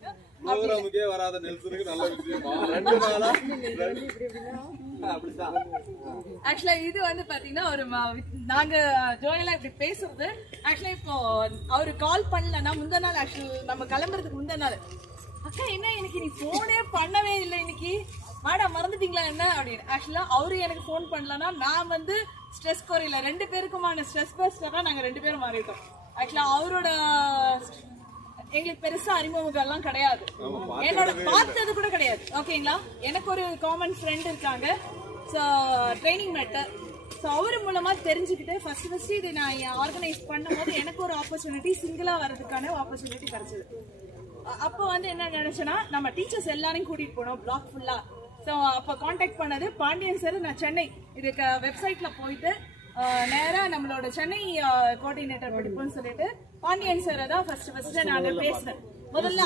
சொல்லிட்டு ப்ரோகிராமுக்கே வராத நெல்சனுக்கு நல்ல விஷயமா 2 நாளா ஆக்சுவலா இது வந்து பாத்தீங்கன்னா ஒரு நாங்க ஜோயலா இப்படி பேசுறது ஆக்சுவலா இப்போ அவரு கால் பண்ணலன்னா முந்தின நாள் ஆக்சுவலி நம்ம கிளம்புறதுக்கு முந்தின நாள் அக்கா என்ன எனக்கு நீ போனே பண்ணவே இல்லை இன்னைக்கு வாடா மறந்துட்டீங்களா என்ன அப்படின்னு ஆக்சுவலா அவரு எனக்கு போன் பண்ணலன்னா நான் வந்து ஸ்ட்ரெஸ் குறையில 2 பேருக்குமான ஸ்ட்ரெஸ் பஸ்டரா நாங்க 2 பேரும் மாறிட்டோம். ஆக்சுவலா அவரோட எங்களுக்கு பெருசா அறிமுகம் எல்லாம் கிடையாது, என்னோட பார்த்தது கூட கிடையாது. ஓகேங்களா, எனக்கு ஒரு காமன் ஃப்ரெண்ட் இருக்காங்க, ஸோ ட்ரைனிங் மேட்டர். ஸோ அவர் மூலமா தெரிஞ்சுக்கிட்டு ஃபர்ஸ்ட் இதை நான் ஆர்கனைஸ் பண்ணும்போது எனக்கு ஒரு ஆப்பர்ச்சுனிட்டி சிங்கிளா வர்றதுக்கான ஆப்பர்ச்சுனிட்டி கிடைச்சது. அப்போ வந்து என்ன நினைச்சேன்னா நம்ம டீச்சர்ஸ் எல்லாரையும் கூட்டிட்டு போனோம் பிளாக் ஃபுல்லா. ஸோ அப்போ கான்டாக்ட் பண்ணது பாண்டியன் சார். நான் சென்னை இதுக்கு வெப்சைட்ல போயிட்டு நேரா நம்மளோட சென்னை கோஆர்டினேட்டர் படிப்புன்னு சொல்லிட்டு பாண்டியன் சாரை தான் ஃபர்ஸ்ட் நான் பேசினேன். முதல்ல